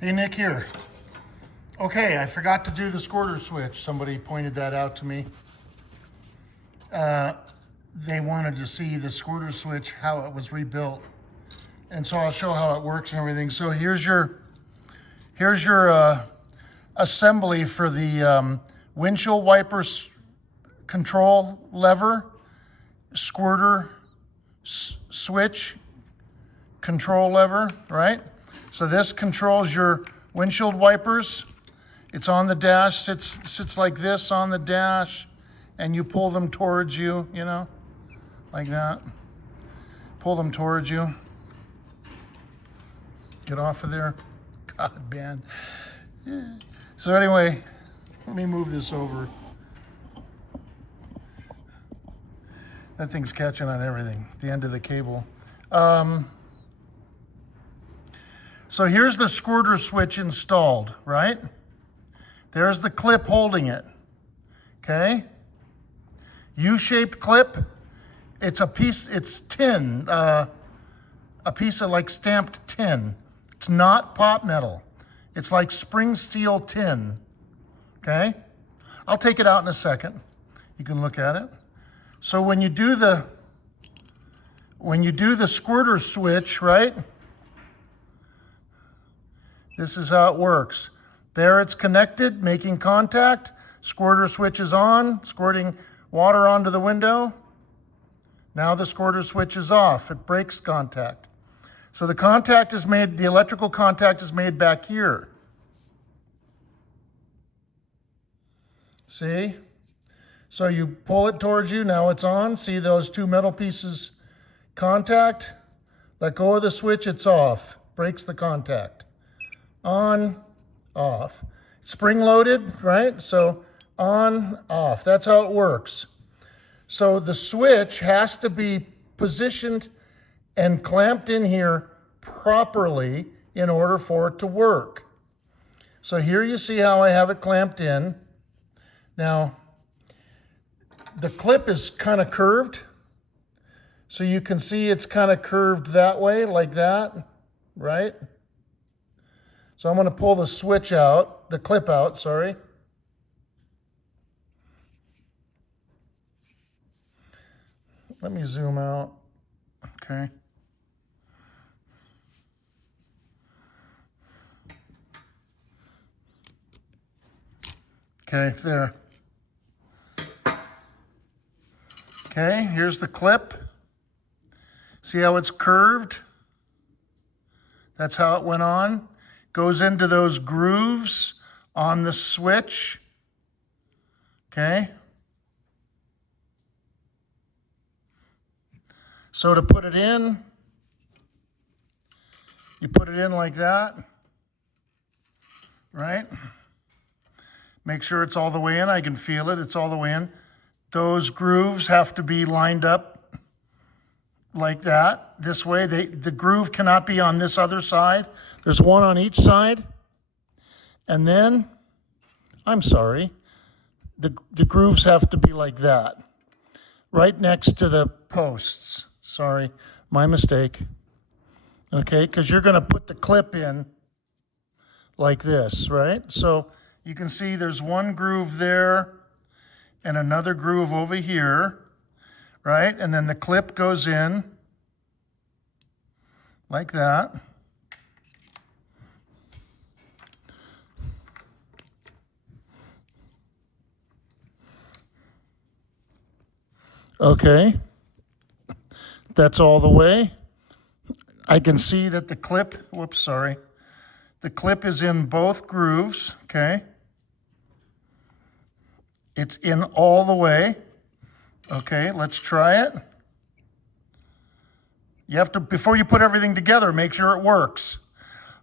Hey Nick here. Okay, I forgot to do the squirter switch. Somebody pointed that out to me. They wanted to see the squirter switch, how it was rebuilt. And so I'll show how it works and everything. So here's your assembly for the windshield wipers control lever, squirter switch control lever, right? So this controls your windshield wipers. It's on the dash, sits like this on the dash, and you pull them towards you, you know, like that. Pull them towards you. Get off of there. God, man. So anyway, let me move this over. That thing's catching on everything, the end of the cable. So here's the squirter switch installed, right? There's the clip holding it, okay? U-shaped clip. It's a piece, it's tin, a piece of like stamped tin. It's not pot metal. It's like spring steel tin, okay? I'll take it out in a second. You can look at it. So when you do the squirter switch, right? This is how it works. There it's connected, making contact. Squirter switch is on, squirting water onto the window. Now the squirter switch is off. It breaks contact. So the contact is made, the electrical contact is made back here. See? So you pull it towards you, now it's on. See those two metal pieces contact? Let go of the switch, it's off. Breaks the contact. On, off. Spring loaded, right? So on, off. That's how it works. So the switch has to be positioned and clamped in here properly in order for it to work. So here you see how I have it clamped in. Now, the clip is kind of curved. So you can see it's kind of curved that way, like that, right? So I'm going to pull the switch out, the clip out, sorry. Let me zoom out, okay. Okay, there. Okay, here's the clip. See how it's curved? That's how it went on. Goes into those grooves on the switch. Okay. So to put it in, you put it in like that, right? Make sure it's all the way in. I can feel it. It's all the way in. Those grooves have to be lined up like that, this way. The groove cannot be on this other side. There's one on each side. And then, I'm sorry, the grooves have to be like that, right next to the posts. Sorry, my mistake. Okay, because you're going to put the clip in like this, right? So you can see there's one groove there and another groove over here, right? And then the clip goes in like that. Okay, that's all the way. I can see that the clip, whoops, sorry. The clip is in both grooves, okay? It's in all the way. Okay, let's try it. You have to, before you put everything together, make sure it works.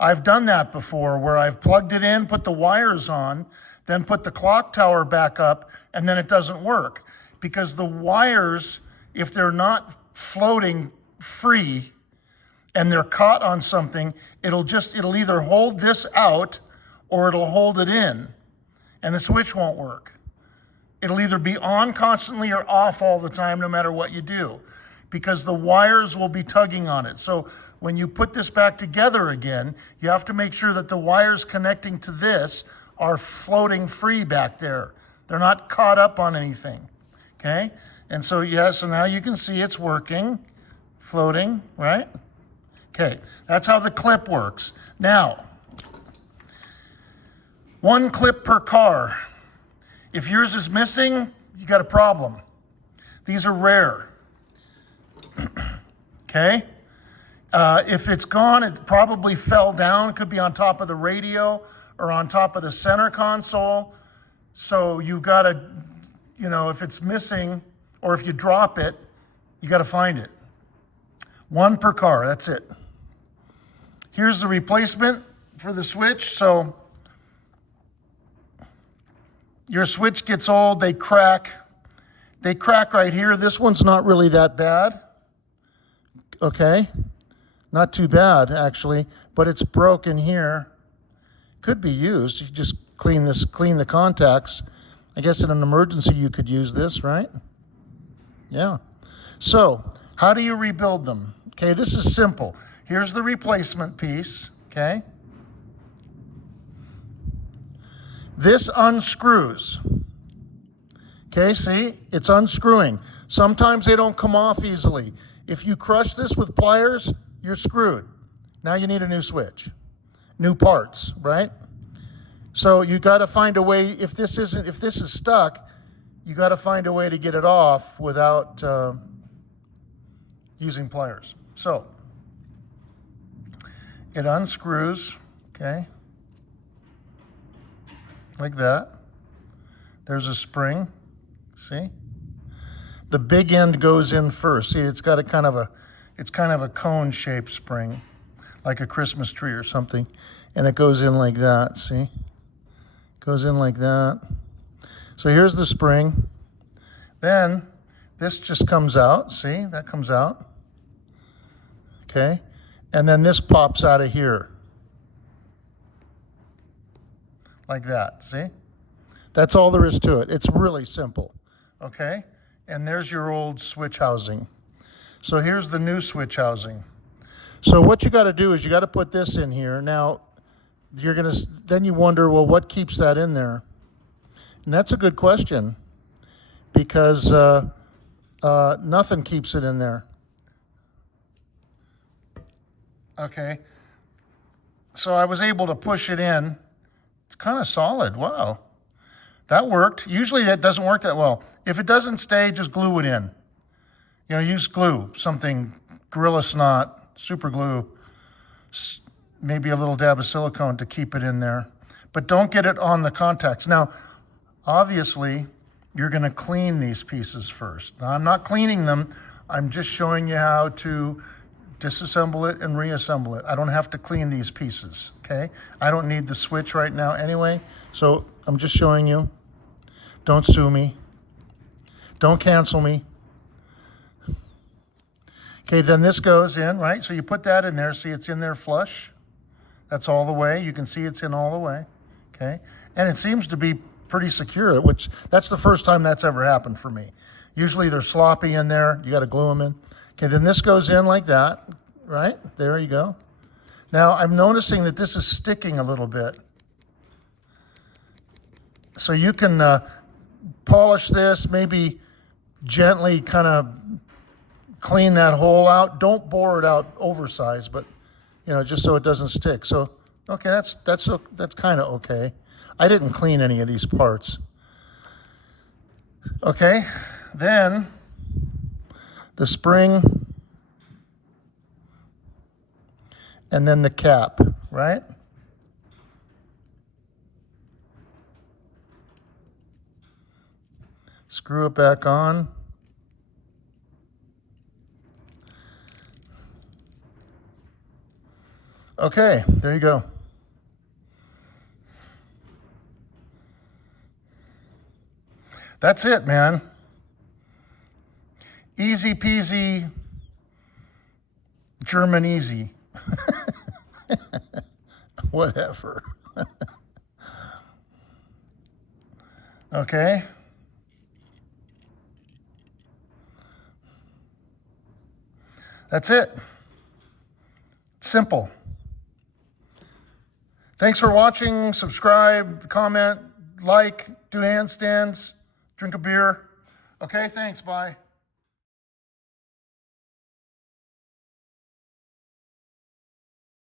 I've done that before where I've plugged it in, put the wires on, then put the clock tower back up, and then it doesn't work. Because the wires, if they're not floating free and they're caught on something, it'll either hold this out or it'll hold it in, and the switch won't work. It'll either be on constantly or off all the time, no matter what you do. because the wires will be tugging on it. So when you put this back together again, you have to make sure that the wires connecting to this are floating free back there. They're not caught up on anything, okay? And so, yeah, so now you can see it's working, floating, right? Okay, that's how the clip works. Now, one clip per car. If yours is missing, you got a problem. These are rare, okay? If it's gone, it probably fell down. It could be on top of the radio or on top of the center console. So you gotta, you know, if it's missing or if you drop it, you gotta find it. One per car, that's it. Here's the replacement for the switch. So your switch gets old, they crack. They crack right here. This one's not really that bad, okay? Not too bad, actually, but it's broken here. Could be used. You just clean the contacts. I guess in an emergency you could use this, right? Yeah. So, how do you rebuild them? Okay, this is simple. Here's the replacement piece, okay? This unscrews. Okay, see, it's unscrewing. Sometimes they don't come off easily. If you crush this with pliers, you're screwed. Now you need a new switch, new parts, right? So you got to find a way. If this is stuck, you got to find a way to get it off without using pliers. So it unscrews, okay, like that. There's a spring. See? The big end goes in first. See, it's got kind of a cone-shaped spring, like a Christmas tree or something. And it goes in like that, see? Goes in like that. So here's the spring. Then this just comes out, see? That comes out. Okay? And then this pops out of here. Like that, see? That's all there is to it. It's really simple. Okay, and there's your old switch housing. So here's the new switch housing. So what you got to do is you got to put this in here. Now, then you wonder, well, what keeps that in there? And that's a good question, because nothing keeps it in there. Okay, so I was able to push it in. It's kind of solid, wow. That worked. Usually that doesn't work that well. If it doesn't stay, just glue it in. You know, use glue, something, Gorilla Snot, super glue, maybe a little dab of silicone to keep it in there. But don't get it on the contacts. Now, obviously, you're going to clean these pieces first. Now, I'm not cleaning them. I'm just showing you how to disassemble it and reassemble it. I don't have to clean these pieces, okay? I don't need the switch right now anyway, so I'm just showing you. Don't sue me. Don't cancel me. Okay, then this goes in, right? So you put that in there. See, it's in there flush. That's all the way. You can see it's in all the way, okay? And it seems to be pretty secure, which that's the first time that's ever happened for me. Usually they're sloppy in there. You got to glue them in. Okay, then this goes in like that, right? There you go. Now, I'm noticing that this is sticking a little bit. So you can polish this, maybe gently kind of clean that hole out. Don't bore it out oversized, but, you know, just so it doesn't stick. So, okay, that's kind of okay. I didn't clean any of these parts. Okay, then the spring, and then the cap, right? Screw it back on. Okay, there you go. That's it, man. Easy peasy, German easy. Whatever. Okay. That's it. Simple. Thanks for watching. Subscribe, comment, like, do handstands, drink a beer. Okay, thanks. Bye.